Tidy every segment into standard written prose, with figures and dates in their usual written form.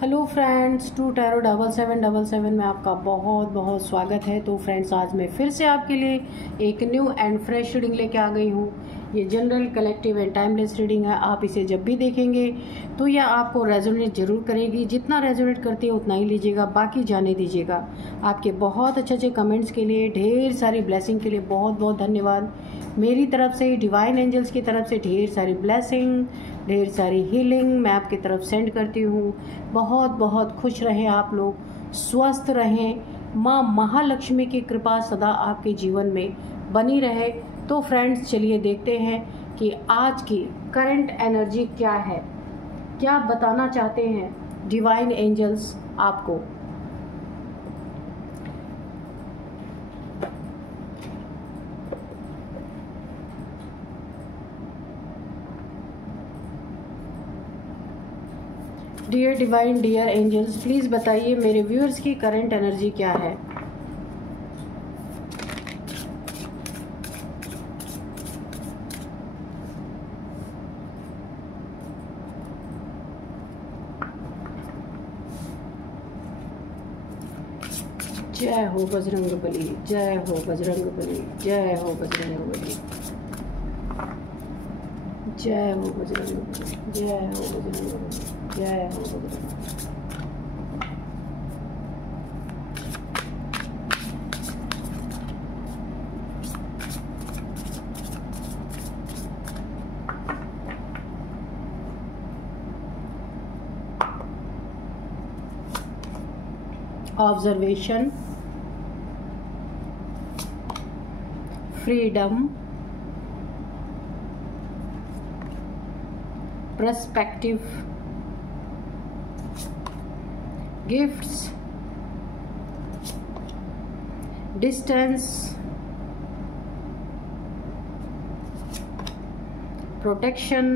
Hello friends, to tarot 7777 में आपका बहुत बहुत स्वागत है। तो फ्रेंड्स, आज मैं फिर से आपके लिए एक न्यू एंड फ्रेश रीडिंग लेके आ गई हूँ। ये general, collective and timeless reading है। आप इसे जब भी देखेंगे तो यह आपको रेजोनेट जरूर करेगी। जितना रेजोनेट करती है उतना ही लीजिएगा, बाकी जाने दीजिएगा। आपके बहुत अच्छे अच्छे कमेंट्स के लिए, ढेर सारी ब्लेसिंग के लिए बहुत बहुत धन्यवाद। मेरी तरफ से, डिवाइन एंजल्स की तरफ से ढेर सारी ब्लेसिंग, ढेर सारी हीलिंग मैं आपकी तरफ सेंड करती हूँ। बहुत बहुत खुश रहें आप लोग, स्वस्थ रहें। माँ महालक्ष्मी की कृपा सदा आपके जीवन में बनी रहे। तो फ्रेंड्स, चलिए देखते हैं कि आज की करंट एनर्जी क्या है, क्या बताना चाहते हैं डिवाइन एंजल्स आपको। Dear divine, dear angels, please बताइए मेरे व्यूअर्स की करंट एनर्जी क्या है। जय हो बजरंगबली, जय हो बजरंगबली, जय हो बजरंगबली, जय हो बजरंगबली, जय हो बजरंगबली, जय हो Bajrangbali. Observation, freedom, perspective, gifts, distance, protection.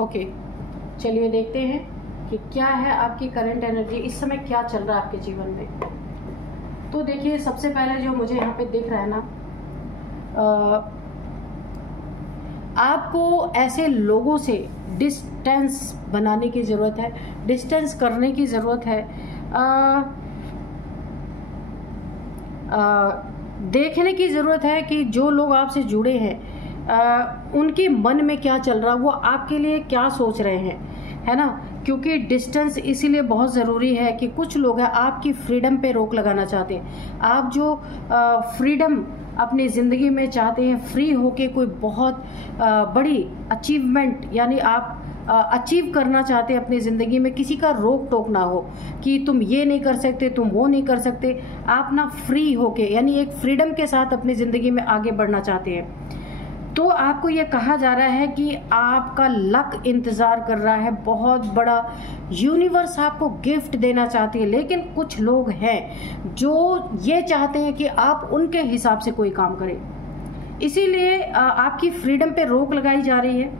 Okay, चलिए देखते हैं कि क्या है आपकी करंट एनर्जी, इस समय क्या चल रहा है आपके जीवन में। तो देखिए, सबसे पहले जो मुझे यहाँ पे दिख रहा है ना, आपको ऐसे लोगों से डिस्टेंस बनाने की ज़रूरत है, डिस्टेंस करने की ज़रूरत है। देखने की ज़रूरत है कि जो लोग आपसे जुड़े हैं उनके मन में क्या चल रहा है, वो आपके लिए क्या सोच रहे हैं, है ना। क्योंकि डिस्टेंस इसीलिए बहुत ज़रूरी है कि कुछ लोग हैं आपकी फ्रीडम पे रोक लगाना चाहते हैं। आप जो फ्रीडम अपनी ज़िंदगी में चाहते हैं, फ्री होके कोई बहुत बड़ी अचीवमेंट, यानी आप अचीव करना चाहते हैं अपनी ज़िंदगी में, किसी का रोक टोक ना हो कि तुम ये नहीं कर सकते, तुम वो नहीं कर सकते। आप ना फ्री होके, यानी एक फ्रीडम के साथ अपनी ज़िंदगी में आगे बढ़ना चाहते हैं। तो आपको ये कहा जा रहा है कि आपका लक इंतज़ार कर रहा है, बहुत बड़ा यूनिवर्स आपको गिफ्ट देना चाहती है। लेकिन कुछ लोग हैं जो ये चाहते हैं कि आप उनके हिसाब से कोई काम करें, इसीलिए आपकी फ्रीडम पे रोक लगाई जा रही है।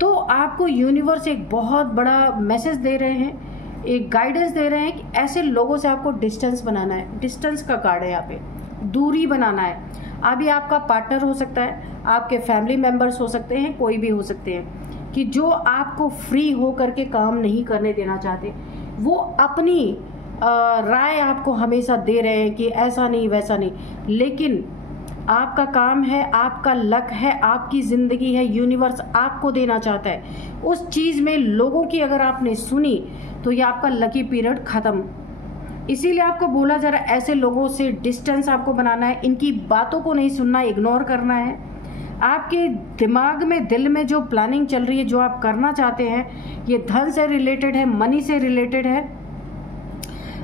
तो आपको यूनिवर्स एक बहुत बड़ा मैसेज दे रहे हैं, एक गाइडेंस दे रहे हैं कि ऐसे लोगों से आपको डिस्टेंस बनाना है। डिस्टेंस का कार्ड है यहाँ पे, दूरी बनाना है। अभी आपका पार्टनर हो सकता है, आपके फैमिली मेंबर्स हो सकते हैं, कोई भी हो सकते हैं, कि जो आपको फ्री हो करके काम नहीं करने देना चाहते। वो अपनी राय आपको हमेशा दे रहे हैं कि ऐसा नहीं वैसा नहीं, लेकिन आपका काम है, आपका लक है, आपकी ज़िंदगी है, यूनिवर्स आपको देना चाहता है। उस चीज़ में लोगों की अगर आपने सुनी तो ये आपका लकी पीरियड ख़त्म। इसीलिए आपको बोला जा रहा है ऐसे लोगों से डिस्टेंस आपको बनाना है, इनकी बातों को नहीं सुनना, इग्नोर करना है। आपके दिमाग में, दिल में जो प्लानिंग चल रही है, जो आप करना चाहते हैं, ये धन से रिलेटेड है, मनी से रिलेटेड है।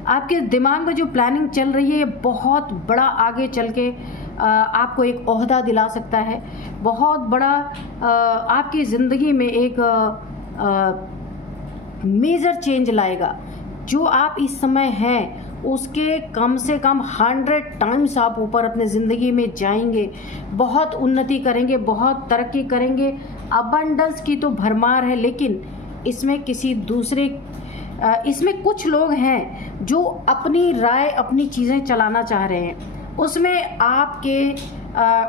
आपके दिमाग में जो प्लानिंग चल रही है, ये बहुत बड़ा आगे चल के आपको एक ओहदा दिला सकता है, बहुत बड़ा आपकी ज़िंदगी में एक मेजर चेंज लाएगा। जो आप इस समय हैं उसके कम से कम 100 टाइम्स आप ऊपर अपने ज़िंदगी में जाएंगे, बहुत उन्नति करेंगे, बहुत तरक्की करेंगे। अबंडेंस की तो भरमार है, लेकिन इसमें किसी दूसरे इसमें कुछ लोग हैं जो अपनी राय, अपनी चीज़ें चलाना चाह रहे हैं, उसमें आपके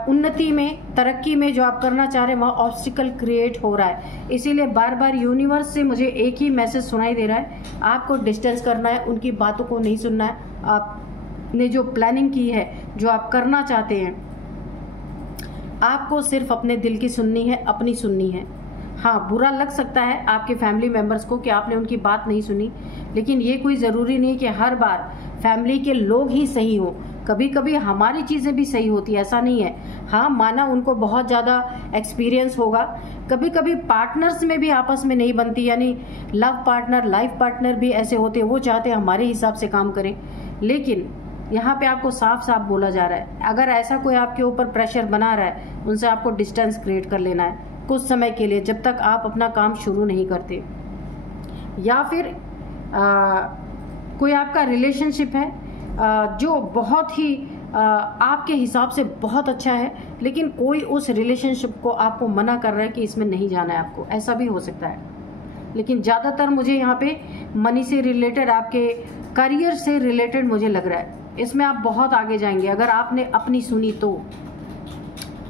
उन्नति में, तरक्की में जो आप करना चाह रहे हैं वहाँ ऑब्स्टिकल क्रिएट हो रहा है। इसीलिए बार बार यूनिवर्स से मुझे एक ही मैसेज सुनाई दे रहा है, आपको डिस्टेंस करना है, उनकी बातों को नहीं सुनना है। आपने जो प्लानिंग की है, जो आप करना चाहते हैं, आपको सिर्फ अपने दिल की सुननी है, अपनी सुननी है। हाँ, बुरा लग सकता है आपके फैमिली मेंबर्स को कि आपने उनकी बात नहीं सुनी, लेकिन ये कोई ज़रूरी नहीं कि हर बार फैमिली के लोग ही सही हो। कभी कभी हमारी चीज़ें भी सही होती है, ऐसा नहीं है। हाँ, माना उनको बहुत ज़्यादा एक्सपीरियंस होगा, कभी कभी पार्टनर्स में भी आपस में नहीं बनती, यानी लव पार्टनर, लाइफ पार्टनर भी ऐसे होते हैं, वो चाहते हैं हमारे हिसाब से काम करें। लेकिन यहाँ पे आपको साफ साफ बोला जा रहा है, अगर ऐसा कोई आपके ऊपर प्रेशर बना रहा है, उनसे आपको डिस्टेंस क्रिएट कर लेना है कुछ समय के लिए, जब तक आप अपना काम शुरू नहीं करते। या फिर कोई आपका रिलेशनशिप है जो बहुत ही आपके हिसाब से बहुत अच्छा है, लेकिन कोई उस रिलेशनशिप को आपको मना कर रहा है कि इसमें नहीं जाना है आपको, ऐसा भी हो सकता है। लेकिन ज़्यादातर मुझे यहाँ पे मनी से रिलेटेड, आपके करियर से रिलेटेड मुझे लग रहा है, इसमें आप बहुत आगे जाएंगे अगर आपने अपनी सुनी तो।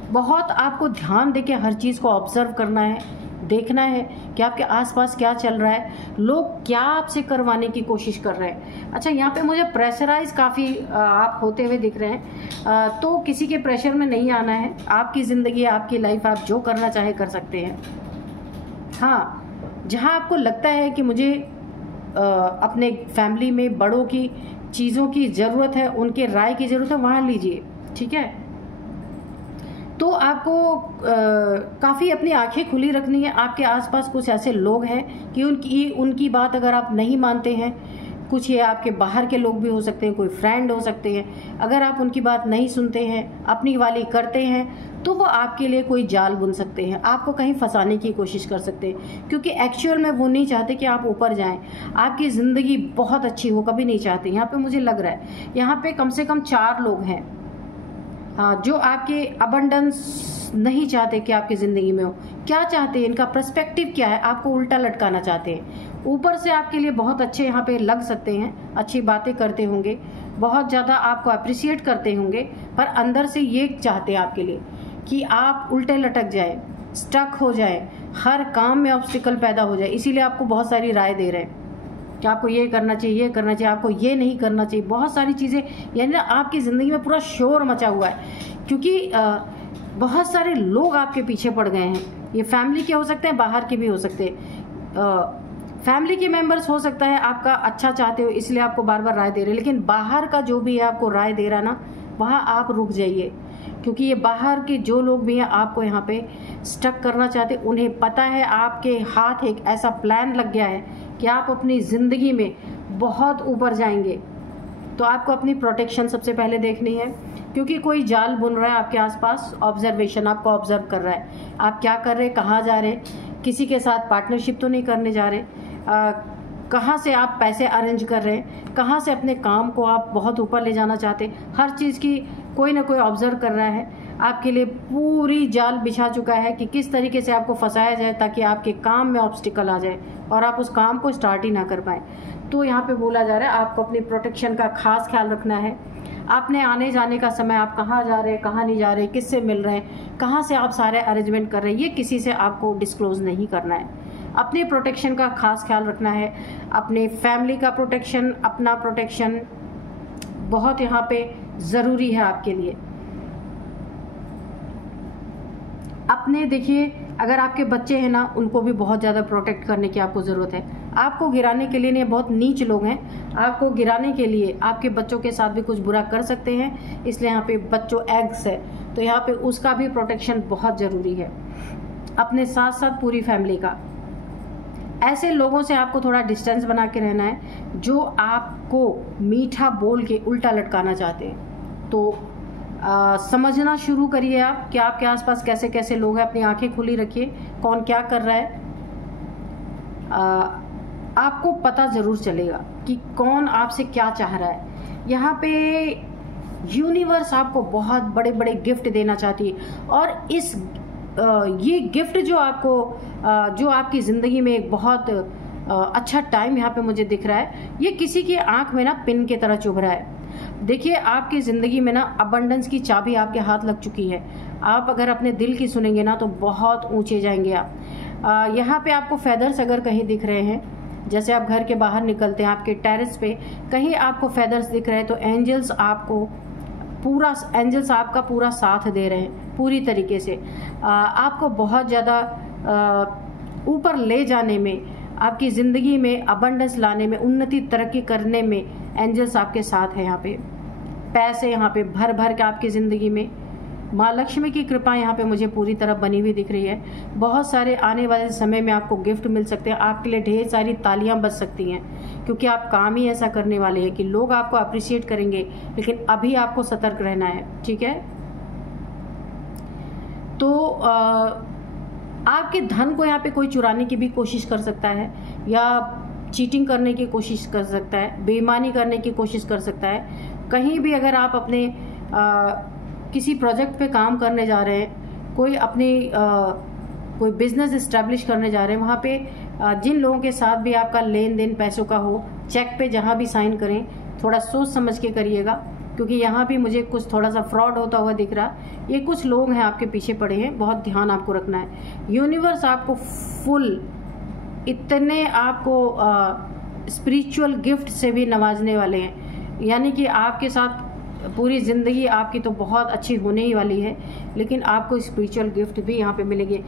बहुत आपको ध्यान देके हर चीज़ को ऑब्जर्व करना है, देखना है कि आपके आसपास क्या चल रहा है, लोग क्या आपसे करवाने की कोशिश कर रहे हैं। अच्छा, यहाँ पे मुझे प्रेशराइज काफ़ी आप होते हुए दिख रहे हैं, तो किसी के प्रेशर में नहीं आना है। आपकी ज़िंदगी, आपकी लाइफ, आप जो करना चाहे कर सकते हैं। हाँ, जहाँ आपको लगता है कि मुझे अपने फैमिली में बड़ों की चीज़ों की ज़रूरत है, उनके राय की ज़रूरत है, वहाँ लीजिए, ठीक है। तो आपको काफ़ी अपनी आंखें खुली रखनी है। आपके आसपास कुछ ऐसे लोग हैं कि उनकी बात अगर आप नहीं मानते हैं, कुछ ये आपके बाहर के लोग भी हो सकते हैं, कोई फ्रेंड हो सकते हैं, अगर आप उनकी बात नहीं सुनते हैं, अपनी वाली करते हैं, तो वो आपके लिए कोई जाल बुन सकते हैं, आपको कहीं फंसाने की कोशिश कर सकते हैं, क्योंकि एक्चुअल में वो नहीं चाहते कि आप ऊपर जाएं, आपकी ज़िंदगी बहुत अच्छी हो, कभी नहीं चाहते। यहाँ पे मुझे लग रहा है यहाँ पे कम से कम 4 लोग हैं जो आपके अबंडेंस नहीं चाहते कि आपकी ज़िंदगी में हो। क्या चाहते हैं, इनका पर्सपेक्टिव क्या है, आपको उल्टा लटकाना चाहते हैं। ऊपर से आपके लिए बहुत अच्छे यहाँ पे लग सकते हैं, अच्छी बातें करते होंगे, बहुत ज़्यादा आपको अप्रिशिएट करते होंगे, पर अंदर से ये चाहते हैं आपके लिए कि आप उल्टे लटक जाए, स्टक हो जाए, हर काम में ऑब्स्टिकल पैदा हो जाए। इसीलिए आपको बहुत सारी राय दे रहे हैं कि आपको ये करना चाहिए, ये करना चाहिए, आपको ये नहीं करना चाहिए, बहुत सारी चीज़ें, यानी ना आपकी ज़िंदगी में पूरा शोर मचा हुआ है, क्योंकि बहुत सारे लोग आपके पीछे पड़ गए हैं। ये फैमिली के हो सकते हैं, बाहर के भी हो सकते हैं। फैमिली के मेंबर्स हो सकता है आपका अच्छा चाहते हो, इसलिए आपको बार बार राय दे रहे हैं, लेकिन बाहर का जो भी है आपको राय दे रहा ना, वहाँ आप रुक जाइए, क्योंकि ये बाहर के जो लोग भी हैं आपको यहाँ पे स्टक करना चाहते। उन्हें पता है आपके हाथ एक ऐसा प्लान लग गया है कि आप अपनी ज़िंदगी में बहुत ऊपर जाएंगे। तो आपको अपनी प्रोटेक्शन सबसे पहले देखनी है, क्योंकि कोई जाल बुन रहा है आपके आसपास। ऑब्जर्वेशन, आपको ऑब्जर्व कर रहा है, आप क्या कर रहे हैं, कहाँ जा रहे हैं, किसी के साथ पार्टनरशिप तो नहीं करने जा रहे, कहाँ से आप पैसे अरेंज कर रहे हैं, कहाँ से अपने काम को आप बहुत ऊपर ले जाना चाहते, हर चीज़ की कोई ना कोई ऑब्जर्व कर रहा है। आपके लिए पूरी जाल बिछा चुका है कि किस तरीके से आपको फंसाया जाए ताकि आपके काम में ऑब्स्टिकल आ जाए और आप उस काम को स्टार्ट ही ना कर पाएँ। तो यहाँ पे बोला जा रहा है आपको अपनी प्रोटेक्शन का खास ख्याल रखना है। आपने आने जाने का समय, आप कहाँ जा रहे हैं, कहाँ नहीं जा रहे, किससे मिल रहे हैं, कहाँ से आप सारे अरेंजमेंट कर रहे हैं, ये किसी से आपको डिस्क्लोज नहीं करना है। अपने प्रोटेक्शन का खास ख्याल रखना है, अपने फैमिली का प्रोटेक्शन, अपना प्रोटेक्शन बहुत यहाँ पे ज़रूरी है आपके लिए। अपने देखिए, अगर आपके बच्चे हैं ना, उनको भी बहुत ज़्यादा प्रोटेक्ट करने की आपको ज़रूरत है। आपको गिराने के लिए नहीं, बहुत नीच लोग हैं, आपको गिराने के लिए आपके बच्चों के साथ भी कुछ बुरा कर सकते हैं, इसलिए यहाँ पे बच्चों एग्स है, तो यहाँ पे उसका भी प्रोटेक्शन बहुत ज़रूरी है। अपने साथ साथ पूरी फैमिली का। ऐसे लोगों से आपको थोड़ा डिस्टेंस बना के रहना है जो आपको मीठा बोल के उल्टा लटकाना चाहते हैं। तो समझना शुरू करिए आप कि आपके आसपास कैसे कैसे लोग हैं। अपनी आंखें खुली रखिए, कौन क्या कर रहा है, आपको पता ज़रूर चलेगा कि कौन आपसे क्या चाह रहा है। यहाँ पे यूनिवर्स आपको बहुत बड़े बड़े गिफ्ट देना चाहती है, और इस ये गिफ्ट जो आपको जो आपकी ज़िंदगी में एक बहुत अच्छा टाइम यहाँ पे मुझे दिख रहा है, ये किसी की आंख में ना पिन की तरह चुभ रहा है। देखिए आपकी ज़िंदगी में ना अबंडेंस की चाबी आपके हाथ लग चुकी है। आप अगर अपने दिल की सुनेंगे ना तो बहुत ऊंचे जाएंगे आप। यहाँ पे आपको फेदर्स अगर कहीं दिख रहे हैं, जैसे आप घर के बाहर निकलते हैं, आपके टेरेस पे कहीं आपको फेदर्स दिख रहे हैं, तो एंजल्स आपका पूरा साथ दे रहे हैं पूरी तरीके से। आपको बहुत ज़्यादा ऊपर ले जाने में, आपकी ज़िंदगी में अबंडेंस लाने में, उन्नति तरक्की करने में एंजल्स आपके साथ हैं। यहाँ पे पैसे यहाँ पे भर भर के आपकी ज़िंदगी में, माँ लक्ष्मी की कृपा यहाँ पे मुझे पूरी तरह बनी हुई दिख रही है। बहुत सारे आने वाले समय में आपको गिफ्ट मिल सकते हैं, आपके लिए ढेर सारी तालियां बज सकती हैं, क्योंकि आप काम ही ऐसा करने वाले हैं कि लोग आपको अप्रिशिएट करेंगे। लेकिन अभी आपको सतर्क रहना है, ठीक है। तो आपके धन को यहाँ पे कोई चुराने की भी कोशिश कर सकता है, या चीटिंग करने की कोशिश कर सकता है, बेईमानी करने की कोशिश कर सकता है। कहीं भी अगर आप अपने किसी प्रोजेक्ट पे काम करने जा रहे हैं, कोई बिजनेस इस्टेब्लिश करने जा रहे हैं, वहाँ पे जिन लोगों के साथ भी आपका लेन देन पैसों का हो, चेक पे जहाँ भी साइन करें थोड़ा सोच समझ के करिएगा, क्योंकि यहाँ भी मुझे कुछ थोड़ा सा फ्रॉड होता हुआ दिख रहा। ये कुछ लोग हैं आपके पीछे पड़े हैं, बहुत ध्यान आपको रखना है। यूनिवर्स आपको फुल इतने आपको स्पिरिचुअल गिफ्ट से भी नवाजने वाले हैं, यानी कि आपके साथ पूरी ज़िंदगी आपकी तो बहुत अच्छी होने ही वाली है, लेकिन आपको स्पिरिचुअल गिफ्ट भी यहाँ पे मिलेंगे।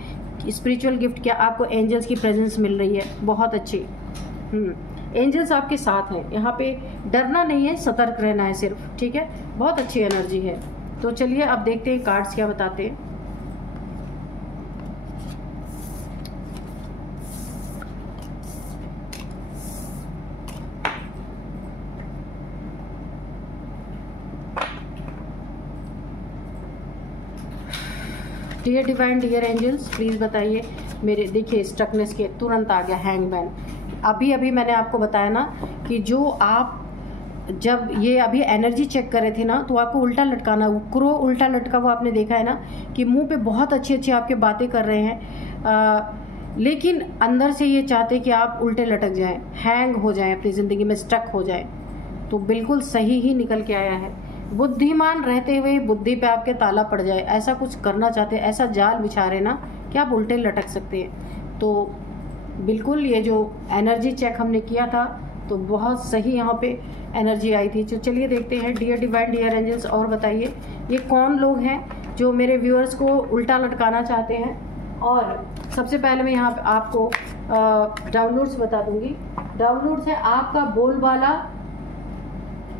स्पिरिचुअल गिफ्ट क्या, आपको एंजल्स की प्रेजेंस मिल रही है, बहुत अच्छी। एंजल्स आपके साथ हैं, यहाँ पे डरना नहीं है, सतर्क रहना है सिर्फ, ठीक है। बहुत अच्छी एनर्जी है। तो चलिए अब देखते हैं कार्ड्स क्या बताते हैं। Dear divine, dear angels, please बताइए मेरे। देखिए स्टकनेस के तुरंत आ गया हैंगमैन। अभी मैंने आपको बताया ना कि जो आप जब ये अभी एनर्जी चेक कर रहे थे ना, तो आपको उल्टा लटकाना, क्रो उल्टा लटका हुआ आपने देखा है ना, कि मुंह पे बहुत अच्छी अच्छी आपके बातें कर रहे हैं, लेकिन अंदर से ये चाहते कि आप उल्टे लटक जाएं, हैंग हो जाएं, अपनी ज़िंदगी में स्टक हो जाएं। तो बिल्कुल सही ही निकल के आया है। बुद्धिमान रहते हुए बुद्धि पे आपके ताला पड़ जाए, ऐसा कुछ करना चाहते हैं, ऐसा जाल बिछा रहे ना कि आप उल्टे लटक सकते हैं। तो बिल्कुल ये जो एनर्जी चेक हमने किया था तो बहुत सही यहाँ पे एनर्जी आई थी। तो चलिए देखते हैं डियर डिवाइन, डियर एंजल्स, और बताइए ये कौन लोग हैं जो मेरे व्यूअर्स को उल्टा लटकाना चाहते हैं। और सबसे पहले मैं यहाँ आपको डाउनलोड्स बता दूंगी। डाउनलोड्स है आपका बोलबाला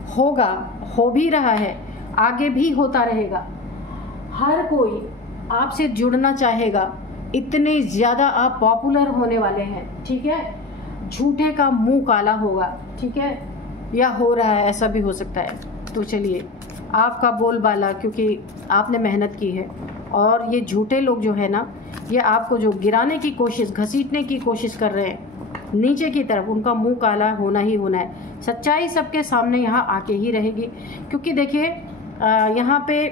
होगा, हो भी रहा है, आगे भी होता रहेगा। हर कोई आपसे जुड़ना चाहेगा, इतने ज़्यादा आप पॉपुलर होने वाले हैं, ठीक है। झूठे का मुंह काला होगा, ठीक है, या हो रहा है, ऐसा भी हो सकता है। तो चलिए आपका बोलबाला, क्योंकि आपने मेहनत की है, और ये झूठे लोग जो है ना, ये आपको जो गिराने की कोशिश, घसीटने की कोशिश कर रहे हैं नीचे की तरफ, उनका मुंह काला होना ही होना है। सच्चाई सबके सामने यहाँ आके ही रहेगी, क्योंकि देखिए यहाँ पे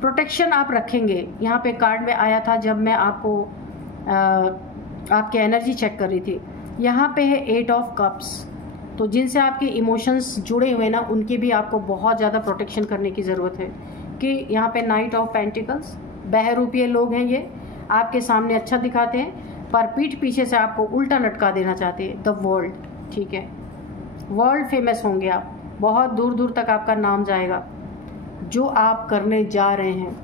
प्रोटेक्शन आप रखेंगे। यहाँ पे कार्ड में आया था जब मैं आपको आपके एनर्जी चेक कर रही थी, यहाँ पे है 8 ऑफ कप्स। तो जिनसे आपके इमोशंस जुड़े हुए ना, उनकी भी आपको बहुत ज़्यादा प्रोटेक्शन करने की ज़रूरत है। कि यहाँ पे नाइट ऑफ पेंटिकल्स, बहरूपिये लोग हैं, ये आपके सामने अच्छा दिखाते हैं पर पीठ पीछे से आपको उल्टा लटका देना चाहते हैं। द वर्ल्ड, ठीक है, वर्ल्ड फेमस होंगे आप, बहुत दूर दूर तक आपका नाम जाएगा जो आप करने जा रहे हैं।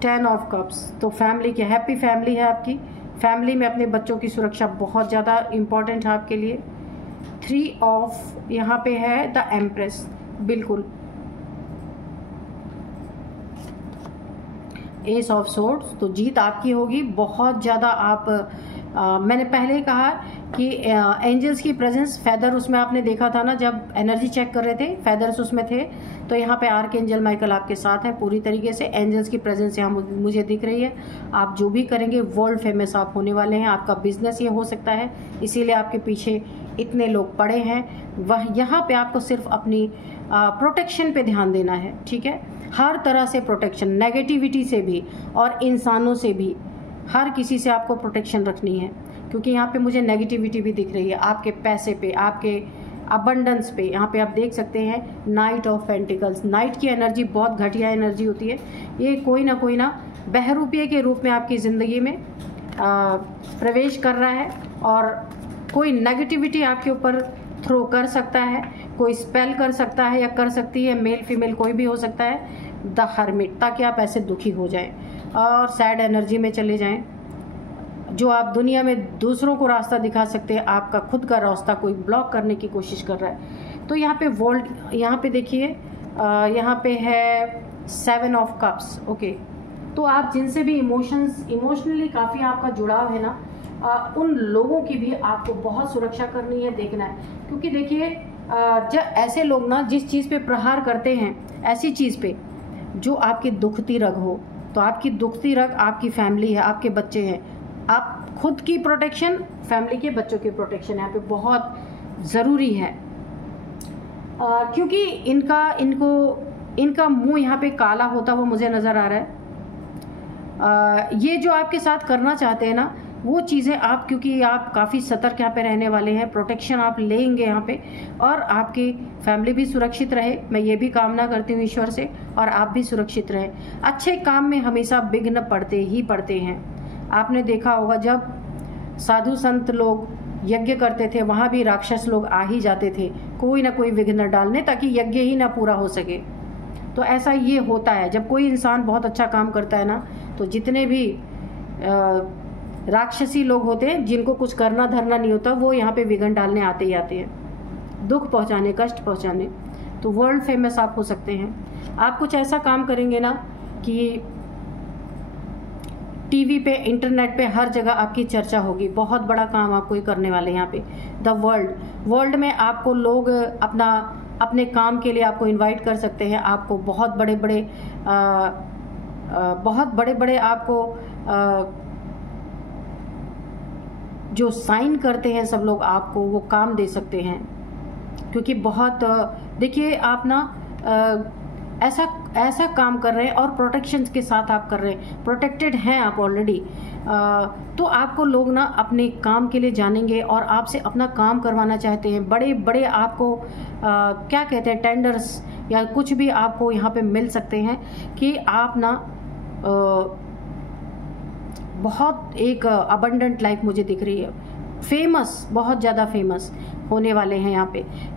10 ऑफ कप्स, तो फैमिली की, हैप्पी फैमिली है आपकी। फैमिली में अपने बच्चों की सुरक्षा बहुत ज़्यादा इम्पॉर्टेंट है आपके लिए। 3 ऑफ यहाँ पे है द एम्प्रेस, बिल्कुल। एस ऑफ सोर्ड्स, तो जीत आपकी होगी बहुत ज़्यादा। आप मैंने पहले ही कहा कि एंजल्स की प्रेजेंस, फेदर उसमें आपने देखा था ना जब एनर्जी चेक कर रहे थे, फेदर्स उसमें थे। तो यहाँ पे आर्कएंजल माइकल आपके साथ है पूरी तरीके से। एंजल्स की प्रेजेंस यहाँ मुझे दिख रही है। आप जो भी करेंगे वर्ल्ड फेमस आप होने वाले हैं। आपका बिजनेस ये हो सकता है, इसीलिए आपके पीछे इतने लोग पड़े हैं। वह यहाँ पे आपको सिर्फ अपनी प्रोटेक्शन पे ध्यान देना है, ठीक है। हर तरह से प्रोटेक्शन, नेगेटिविटी से भी और इंसानों से भी, हर किसी से आपको प्रोटेक्शन रखनी है, क्योंकि यहाँ पे मुझे नेगेटिविटी भी दिख रही है आपके पैसे पे, आपके अबंडेंस पे, यहाँ पे आप देख सकते हैं नाइट ऑफ पेंटिकल्स। नाइट की एनर्जी बहुत घटिया एनर्जी होती है। ये कोई ना बहरूपीय के रूप में आपकी ज़िंदगी में प्रवेश कर रहा है और कोई नेगेटिविटी आपके ऊपर थ्रो कर सकता है, कोई स्पेल कर सकता है या कर सकती है, मेल फीमेल कोई भी हो सकता है। द हर्मिट, ताकि आप ऐसे दुखी हो जाएं और सैड एनर्जी में चले जाएं। जो आप दुनिया में दूसरों को रास्ता दिखा सकते हैं, आपका खुद का रास्ता कोई ब्लॉक करने की कोशिश कर रहा है। तो यहाँ पे वर्ल्ड, यहाँ पे देखिए यहाँ पे है 7 ऑफ कप्स। ओके, तो आप जिनसे भी इमोशनली काफ़ी आपका जुड़ाव है ना, उन लोगों की भी आपको बहुत सुरक्षा करनी है, देखना है। क्योंकि देखिए जब ऐसे लोग ना जिस चीज़ पे प्रहार करते हैं, ऐसी चीज़ पे जो आपकी दुखती रग हो, तो आपकी दुखती रग आपकी फैमिली है, आपके बच्चे हैं। आप खुद की प्रोटेक्शन, फैमिली के बच्चों की प्रोटेक्शन यहाँ पे बहुत ज़रूरी है। क्योंकि इनका मुंह यहाँ पे काला होता हुआ मुझे नज़र आ रहा है। ये जो आपके साथ करना चाहते हैं ना, वो चीज़ें आप, क्योंकि आप काफ़ी सतर्क यहाँ पे रहने वाले हैं, प्रोटेक्शन आप लेंगे यहाँ पे, और आपकी फैमिली भी सुरक्षित रहे, मैं ये भी कामना करती हूँ ईश्वर से, और आप भी सुरक्षित रहे। अच्छे काम में हमेशा विघ्न पड़ते हैं। आपने देखा होगा जब साधु संत लोग यज्ञ करते थे, वहाँ भी राक्षस लोग आ ही जाते थे कोई ना कोई विघ्न डालने, ताकि यज्ञ ही ना पूरा हो सके। तो ऐसा ये होता है, जब कोई इंसान बहुत अच्छा काम करता है ना, तो जितने भी राक्षसी लोग होते हैं, जिनको कुछ करना धरना नहीं होता, वो यहाँ पे विघ्न डालने आते ही आते हैं, दुख पहुँचाने, कष्ट पहुँचाने। तो वर्ल्ड फेमस आप हो सकते हैं। आप कुछ ऐसा काम करेंगे ना कि टीवी पे, इंटरनेट पे, हर जगह आपकी चर्चा होगी। बहुत बड़ा काम आपको ये करने वाले हैं यहाँ पे। द वर्ल्ड में आपको लोग अपने काम के लिए आपको इनवाइट कर सकते हैं। आपको बहुत बड़े बड़े आपको जो साइन करते हैं सब लोग, आपको वो काम दे सकते हैं। क्योंकि बहुत देखिए आप ना ऐसा काम कर रहे हैं और प्रोटेक्शन के साथ आप कर रहे हैं, प्रोटेक्टेड हैं आप ऑलरेडी। तो आपको लोग ना अपने काम के लिए जानेंगे और आपसे अपना काम करवाना चाहते हैं। बड़े बड़े आपको क्या कहते हैं, टेंडर्स या कुछ भी आपको यहाँ पे मिल सकते हैं कि आप ना बहुत एक अबंडेंट लाइफ मुझे दिख रही है। फेमस, बहुत ज़्यादा फेमस होने वाले हैं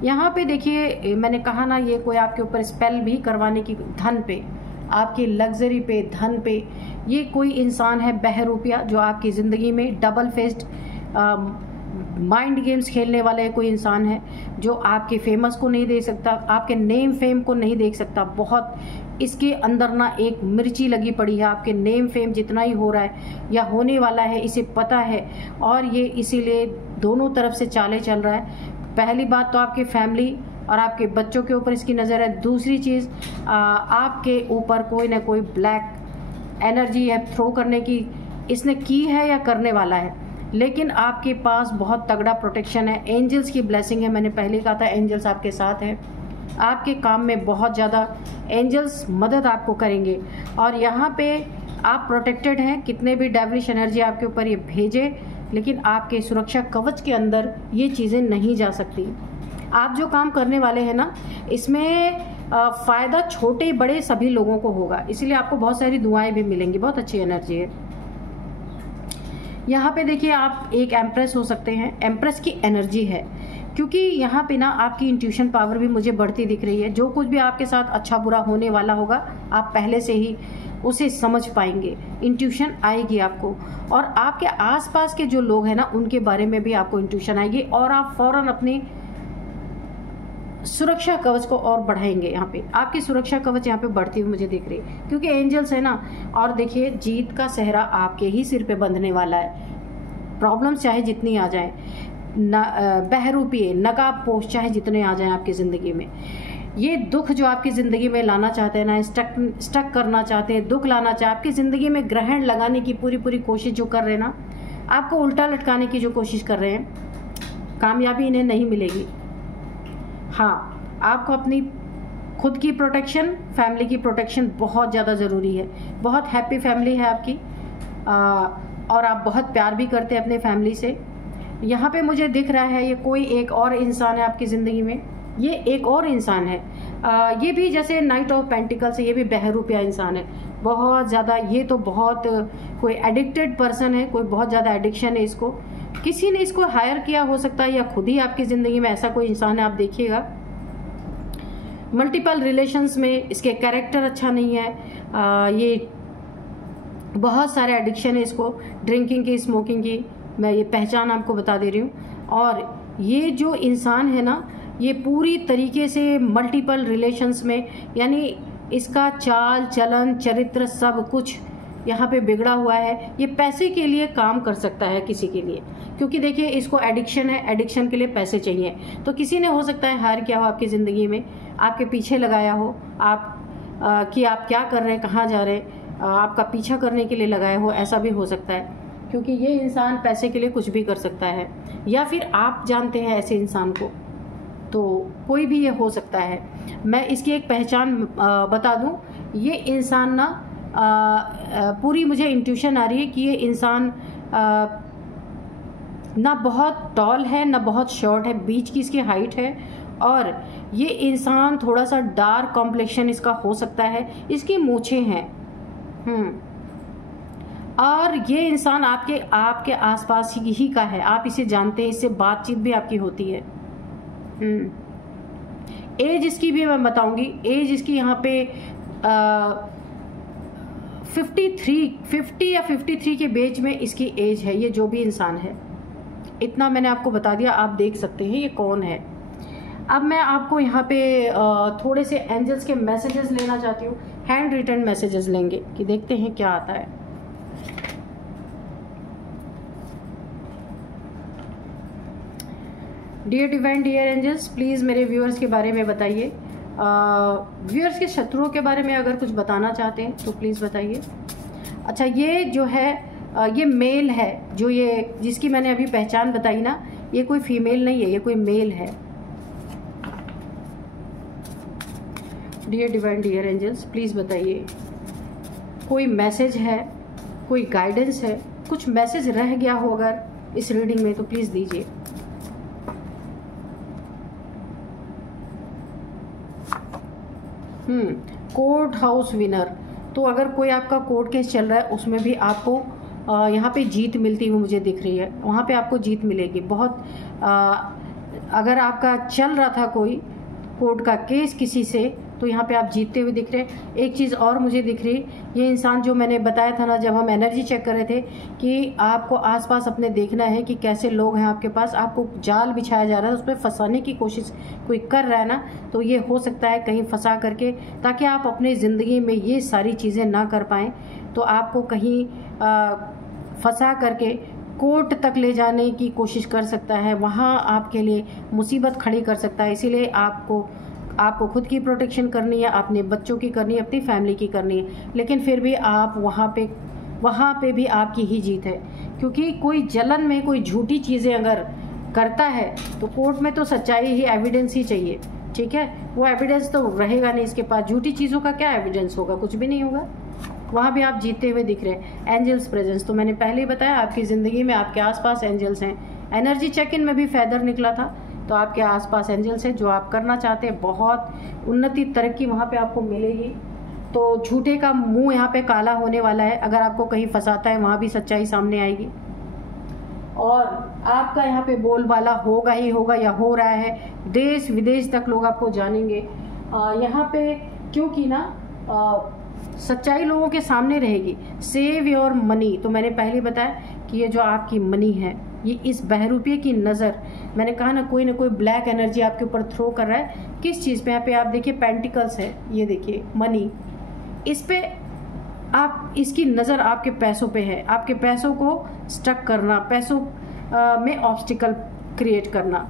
यहाँ पे देखिए, मैंने कहा ना, ये कोई आपके ऊपर स्पेल भी करवाने की, धन पे, आपकी लग्जरी पे, धन पे, ये कोई इंसान है बहरूपिया, जो आपकी ज़िंदगी में डबल फेस्ड माइंड गेम्स खेलने वाला कोई इंसान है, जो आपके फेमस को नहीं देख सकता, आपके नेम फेम को नहीं देख सकता। बहुत इसके अंदर ना एक मिर्ची लगी पड़ी है, आपके नेम फेम जितना ही हो रहा है या होने वाला है, इसे पता है, और ये इसीलिए दोनों तरफ से चाले चल रहा है। पहली बात तो आपके फैमिली और आपके बच्चों के ऊपर इसकी नज़र है। दूसरी चीज़, आपके ऊपर कोई ना कोई ब्लैक एनर्जी है थ्रो करने की, इसने की है या करने वाला है, लेकिन आपके पास बहुत तगड़ा प्रोटेक्शन है। एंजल्स की ब्लेसिंग है, मैंने पहले कहा था एंजल्स आपके साथ हैं। आपके काम में बहुत ज़्यादा एंजल्स मदद आपको करेंगे, और यहाँ पे आप प्रोटेक्टेड हैं। कितने भी डेविलिश एनर्जी आपके ऊपर ये भेजे, लेकिन आपके सुरक्षा कवच के अंदर ये चीज़ें नहीं जा सकती। आप जो काम करने वाले हैं ना, इसमें फ़ायदा छोटे बड़े सभी लोगों को होगा, इसलिए आपको बहुत सारी दुआएं भी मिलेंगी। बहुत अच्छी एनर्जी है यहाँ पे। देखिए आप एक एम्प्रेस हो सकते हैं, एम्प्रेस की एनर्जी है, क्योंकि यहाँ पे ना आपकी इंट्यूशन पावर भी मुझे बढ़ती दिख रही है। जो कुछ भी आपके साथ अच्छा बुरा होने वाला होगा, आप पहले से ही उसे समझ पाएंगे, इंट्यूशन आएगी आपको, और आपके आसपास के जो लोग हैं ना, उनके बारे में भी आपको इंट्यूशन आएगी, और आप फौरन अपनी सुरक्षा कवच को और बढ़ाएंगे। यहाँ पे आपकी सुरक्षा कवच यहाँ पे बढ़ती हुई मुझे दिख रही है, क्योंकि एंजल्स है ना। और देखिए जीत का सेहरा आपके ही सिर पे बंधने वाला है। प्रॉब्लम्स चाहे जितनी आ जाए, बहरूपिए नकाब पोश चाहे जितने आ जाएं आपकी ज़िंदगी में, ये दुख जो आपकी ज़िंदगी में लाना चाहते हैं ना, स्टक करना चाहते हैं, दुख लाना चाहते, आपकी ज़िंदगी में ग्रहण लगाने की पूरी कोशिश जो कर रहे हैं ना, आपको उल्टा लटकाने की जो कोशिश कर रहे हैं, कामयाबी इन्हें नहीं मिलेगी। हाँ, आपको अपनी खुद की प्रोटेक्शन, फैमिली की प्रोटेक्शन बहुत ज़्यादा ज़रूरी है। बहुत हैप्पी फैमिली है आपकी, और आप बहुत प्यार भी करते हैं अपने फैमिली से। यहाँ पे मुझे दिख रहा है ये कोई एक और इंसान है आपकी ज़िंदगी में, ये एक और इंसान है। ये भी जैसे नाइट ऑफ पेंटिकल्स है, ये भी बहरूपिया इंसान है, बहुत ज़्यादा। ये तो बहुत कोई एडिक्टेड पर्सन है, कोई बहुत ज़्यादा एडिक्शन है इसको, किसी ने इसको हायर किया हो सकता है या खुद ही आपकी ज़िंदगी में ऐसा कोई इंसान है। आप देखिएगा मल्टीपल रिलेशंस में इसके कैरेक्टर अच्छा नहीं है, ये बहुत सारे एडिक्शन है इसको, ड्रिंकिंग की, स्मोकिंग की, मैं ये पहचान आपको बता दे रही हूँ। और ये जो इंसान है ना, ये पूरी तरीके से मल्टीपल रिलेशंस में, यानी इसका चाल चलन चरित्र सब कुछ यहाँ पे बिगड़ा हुआ है। ये पैसे के लिए काम कर सकता है किसी के लिए, क्योंकि देखिए इसको एडिक्शन है, एडिक्शन के लिए पैसे चाहिए। तो किसी ने हो सकता है हायर किया हो आपकी ज़िंदगी में, आपके पीछे लगाया हो, आप कि आप क्या कर रहे हैं, कहाँ जा रहे हैं, आपका पीछा करने के लिए लगाया हो, ऐसा भी हो सकता है। क्योंकि ये इंसान पैसे के लिए कुछ भी कर सकता है, या फिर आप जानते हैं ऐसे इंसान को, तो कोई भी ये हो सकता है। मैं इसकी एक पहचान बता दूं, ये इंसान ना पूरी मुझे इंट्यूशन आ रही है कि ये इंसान ना बहुत टॉल है ना बहुत शॉर्ट है, बीच की इसकी हाइट है। और ये इंसान थोड़ा सा डार्क कॉम्प्लेक्शन इसका हो सकता है, इसकी मूछें हैं। और ये इंसान आपके आसपास ही का है, आप इसे जानते हैं, इससे बातचीत भी आपकी होती है। एज इसकी भी मैं बताऊंगी, एज इसकी यहाँ पे 50 या 53 के बीच में इसकी एज है, ये जो भी इंसान है। इतना मैंने आपको बता दिया, आप देख सकते हैं ये कौन है। अब मैं आपको यहाँ पे थोड़े से एंजल्स के मैसेजेस लेना चाहती हूँ, हैंड रिटन मैसेजेस लेंगे कि देखते हैं क्या आता है। Dear divine, dear angels, please मेरे व्यूअर्स के बारे में बताइए। व्यूअर्स के शत्रुओं के बारे में अगर कुछ बताना चाहते हैं तो प्लीज़ बताइए। अच्छा, ये जो है ये मेल है, जो ये जिसकी मैंने अभी पहचान बताई ना, ये कोई फीमेल नहीं है, ये कोई मेल है। Dear divine, dear angels, please बताइए कोई मैसेज है, कोई गाइडेंस है, कुछ मैसेज रह गया हो अगर इस रीडिंग में तो प्लीज़ दीजिए। कोर्ट हाउस विनर, तो अगर कोई आपका कोर्ट केस चल रहा है उसमें भी आपको यहाँ पे जीत मिलती हुई मुझे दिख रही है, वहाँ पे आपको जीत मिलेगी बहुत। अगर आपका चल रहा था कोई कोर्ट का केस किसी से, तो यहाँ पे आप जीतते हुए दिख रहे हैं। एक चीज़ और मुझे दिख रही, ये इंसान जो मैंने बताया था ना जब हम एनर्जी चेक कर रहे थे, कि आपको आसपास अपने देखना है कि कैसे लोग हैं आपके पास, आपको जाल बिछाया जा रहा है, उस पर फंसाने की कोशिश कोई कर रहा है ना, तो ये हो सकता है कहीं फंसा करके, ताकि आप अपनी ज़िंदगी में ये सारी चीज़ें ना कर पाएँ, तो आपको कहीं फंसा करके कोर्ट तक ले जाने की कोशिश कर सकता है, वहाँ आपके लिए मुसीबत खड़ी कर सकता है। इसीलिए आपको खुद की प्रोटेक्शन करनी है, अपने बच्चों की करनी है, अपनी फैमिली की करनी है, लेकिन फिर भी आप वहाँ पे भी आपकी ही जीत है। क्योंकि कोई जलन में कोई झूठी चीज़ें अगर करता है तो कोर्ट में तो सच्चाई ही, एविडेंस ही चाहिए, ठीक है। वो एविडेंस तो रहेगा नहीं इसके पास, झूठी चीज़ों का क्या एविडेंस होगा, कुछ भी नहीं होगा। वहाँ भी आप जीतते हुए दिख रहे हैं। एंजल्स प्रेजेंस, तो मैंने पहले ही बताया आपकी ज़िंदगी में आपके आसपास एंजल्स हैं। एनर्जी चेक इन में भी फेदर निकला था, तो आपके आसपास एंजल्स हैं। जो आप करना चाहते हैं, बहुत उन्नति तरक्की वहाँ पे आपको मिलेगी। तो झूठे का मुंह यहाँ पे काला होने वाला है, अगर आपको कहीं फंसाता है वहाँ भी सच्चाई सामने आएगी, और आपका यहाँ पे बोलबाला होगा ही होगा, या हो रहा है। देश विदेश तक लोग आपको जानेंगे यहाँ पे, क्योंकि ना सच्चाई लोगों के सामने रहेगी। सेव योर मनी, तो मैंने पहले बताया कि ये जो आपकी मनी है, ये इस बहरूपे की नज़र, मैंने कहा ना कोई ब्लैक एनर्जी आपके ऊपर थ्रो कर रहा है। किस चीज़ पे? यहाँ पे आप देखिए पेंटिकल्स है, ये देखिए मनी, इस पे आप, इसकी नज़र आपके पैसों पे है, आपके पैसों को स्टक करना, पैसों में ऑब्स्टिकल क्रिएट करना।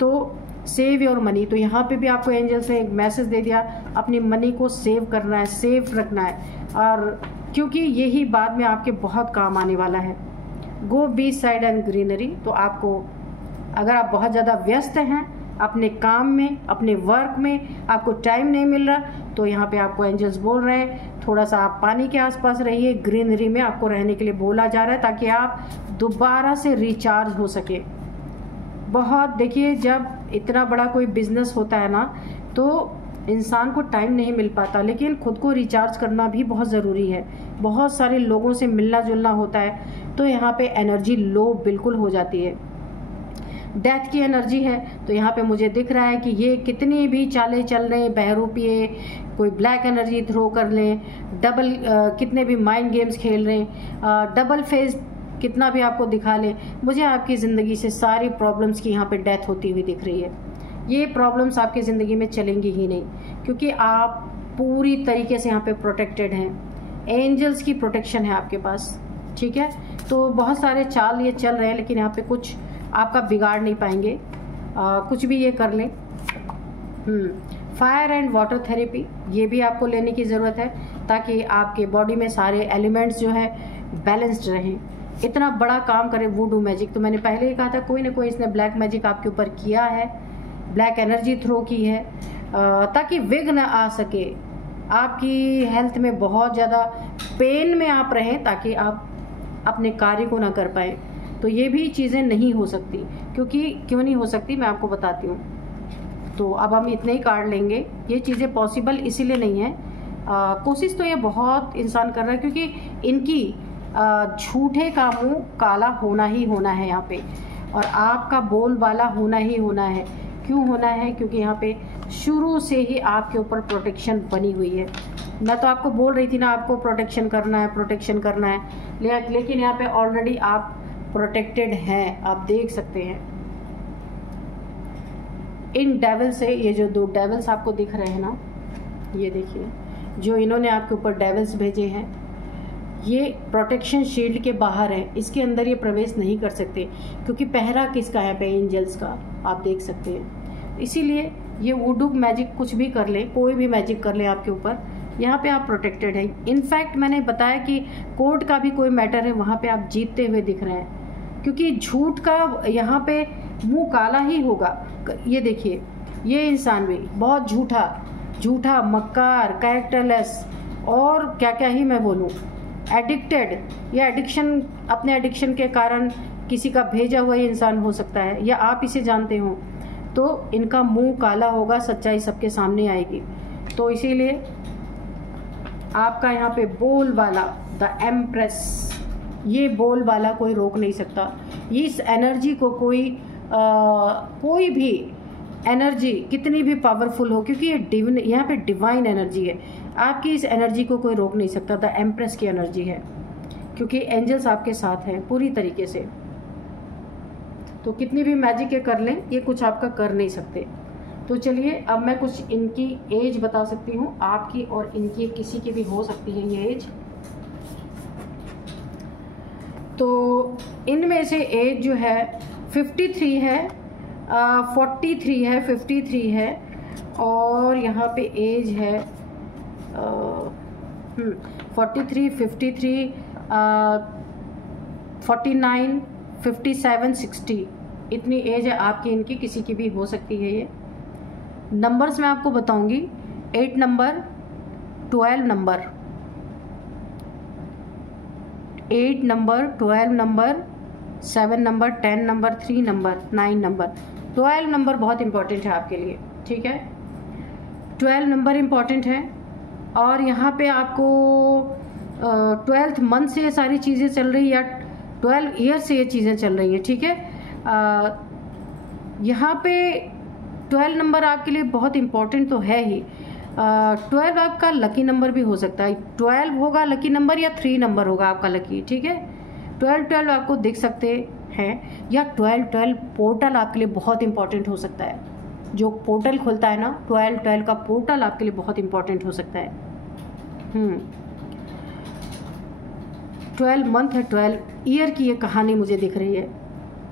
तो सेव योर मनी, तो यहाँ पे भी आपको एंजल्स ने एक मैसेज दे दिया, अपनी मनी को सेव करना है, सेफ रखना है, और क्योंकि यही बाद में आपके बहुत काम आने वाला है। गो बीच साइड एंड ग्रीनरी, तो आपको अगर आप बहुत ज़्यादा व्यस्त हैं अपने काम में, अपने वर्क में, आपको टाइम नहीं मिल रहा, तो यहाँ पे आपको एंजल्स बोल रहे हैं थोड़ा सा आप पानी के आसपास रहिए, ग्रीनरी में आपको रहने के लिए बोला जा रहा है, ताकि आप दोबारा से रिचार्ज हो सके। बहुत देखिए, जब इतना बड़ा कोई बिजनेस होता है ना तो इंसान को टाइम नहीं मिल पाता, लेकिन खुद को रिचार्ज करना भी बहुत ज़रूरी है। बहुत सारे लोगों से मिलना जुलना होता है तो यहाँ पे एनर्जी लो बिल्कुल हो जाती है। डेथ की एनर्जी है तो यहाँ पे मुझे दिख रहा है कि ये कितनी भी चालें चल रहे, बहरूपिए, कोई ब्लैक एनर्जी थ्रो कर लें, डबल कितने भी माइंड गेम्स खेल रहे हैं, डबल फेस कितना भी आपको दिखा ले, मुझे आपकी ज़िंदगी से सारी प्रॉब्लम्स की यहाँ पे डेथ होती हुई दिख रही है। ये प्रॉब्लम्स आपकी ज़िंदगी में चलेंगी ही नहीं, क्योंकि आप पूरी तरीके से यहाँ पे प्रोटेक्टेड हैं। एंजल्स की प्रोटेक्शन है आपके पास, ठीक है। तो बहुत सारे चाल ये चल रहे हैं, लेकिन यहाँ पे कुछ आपका बिगाड़ नहीं पाएंगे, कुछ भी ये कर लें। फायर एंड वाटर थेरेपी ये भी आपको लेने की ज़रूरत है, ताकि आपके बॉडी में सारे एलिमेंट्स जो है बैलेंस्ड रहें। इतना बड़ा काम करे वुडू मैजिक, तो मैंने पहले ही कहा था कोई ना कोई इसने ब्लैक मैजिक आपके ऊपर किया है, ब्लैक एनर्जी थ्रो की है, ताकि विघ्न आ सके, आपकी हेल्थ में बहुत ज़्यादा पेन में आप रहें, ताकि आप अपने कार्य को ना कर पाए। तो ये भी चीज़ें नहीं हो सकती, क्योंकि क्यों नहीं हो सकती मैं आपको बताती हूँ। तो अब हम इतने ही कार्ड लेंगे। ये चीज़ें पॉसिबल इसीलिए नहीं है, कोशिश तो ये बहुत इंसान कर रहा है, क्योंकि इनकी झूठे का मुंह काला होना ही होना है यहाँ पे, और आपका बोल वाला होना ही होना है। क्यों होना है? क्योंकि यहाँ पे शुरू से ही आपके ऊपर प्रोटेक्शन बनी हुई है। मैं तो आपको बोल रही थी ना, आपको प्रोटेक्शन करना है, प्रोटेक्शन करना है, लेकिन यहाँ पे ऑलरेडी आप प्रोटेक्टेड हैं, आप देख सकते हैं। इन डेविल से, ये जो 2 डेविल्स आपको दिख रहे हैं ना, ये देखिए, जो इन्होंने आपके ऊपर डेविल्स भेजे हैं, ये प्रोटेक्शन शील्ड के बाहर है, इसके अंदर ये प्रवेश नहीं कर सकते, क्योंकि पहरा किसका है पे? एंजल्स का, आप देख सकते हैं। इसीलिए ये वुडू मैजिक कुछ भी कर ले, कोई भी मैजिक कर ले आपके ऊपर, यहाँ पे आप प्रोटेक्टेड हैं। इनफैक्ट मैंने बताया कि कोर्ट का भी कोई मैटर है, वहाँ पे आप जीतते हुए दिख रहे हैं, क्योंकि झूठ का यहाँ पे मुंह काला ही होगा। ये देखिए, ये इंसान भी बहुत झूठा, मक्कार, कैरेक्टरलेस, और क्या क्या ही मैं बोलूँ, एडिक्टेड, या एडिक्शन, अपने एडिक्शन के कारण किसी का भेजा हुआ ही इंसान हो सकता है, या आप इसे जानते हो, तो इनका मुंह काला होगा, सच्चाई सबके सामने आएगी। तो इसीलिए आपका यहाँ पे बोल वाला द एम्प्रेस, ये बोल वाला कोई रोक नहीं सकता। इस एनर्जी को कोई भी एनर्जी कितनी भी पावरफुल हो, क्योंकि ये यहाँ पे डिवाइन एनर्जी है, आपकी इस एनर्जी को कोई रोक नहीं सकता। द एम्प्रेस की एनर्जी है, क्योंकि एंजल्स आपके साथ हैं पूरी तरीके से। तो कितनी भी मैजिक ये कर लें, ये कुछ आपका कर नहीं सकते। तो चलिए, अब मैं कुछ इनकी एज बता सकती हूँ, आपकी और इनकी, किसी की भी हो सकती है ये एज। तो इनमें से एज जो है 53 है, 43 है, 53 है, और यहाँ पे एज है 43, 53, 49, 57, 60, इतनी एज है आपकी, इनकी, किसी की भी हो सकती है ये। नंबर्स मैं आपको बताऊंगी, 8 number, 12 number, 8 number, 12 number, 7 number, 10 number, 3 number, 9 number. 12 number बहुत इंपॉर्टेंट है आपके लिए, ठीक है। 12 नंबर इंपॉर्टेंट है, और यहाँ पे आपको 12th मंथ से ये सारी चीज़ें चल रही, या 12 ईयर से ये चीज़ें चल रही हैं, ठीक है। यहाँ पे 12 नंबर आपके लिए बहुत इम्पोर्टेंट तो है ही। 12 आपका लकी नंबर भी हो सकता है, 12 होगा लकी नंबर, या 3 नंबर होगा आपका लकी, ठीक है। 12 आपको दिख सकते हैं, या 12 पोर्टल आपके लिए बहुत इंपॉर्टेंट हो सकता है। जो पोर्टल खुलता है ना, 12 का पोर्टल आपके लिए बहुत इंपॉर्टेंट हो सकता है। 12 मंथ है, 12 ईयर की ये कहानी मुझे दिख रही है।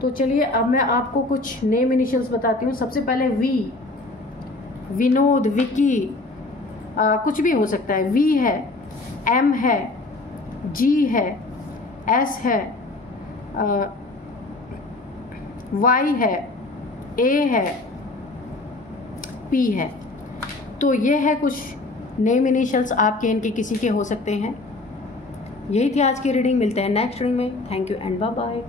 तो चलिए, अब मैं आपको कुछ नेम इनिशियल्स बताती हूँ। सबसे पहले वी, विनोद, विकी, कुछ भी हो सकता है। वी है, एम है, जी है, एस है, वाई है, ए है, पी है। तो ये है कुछ नेम इनिशियल्स आपके, इनके किसी के हो सकते हैं। यही थी आज की रीडिंग, मिलते हैं नेक्स्ट रीडिंग में। Thank you and bye bye.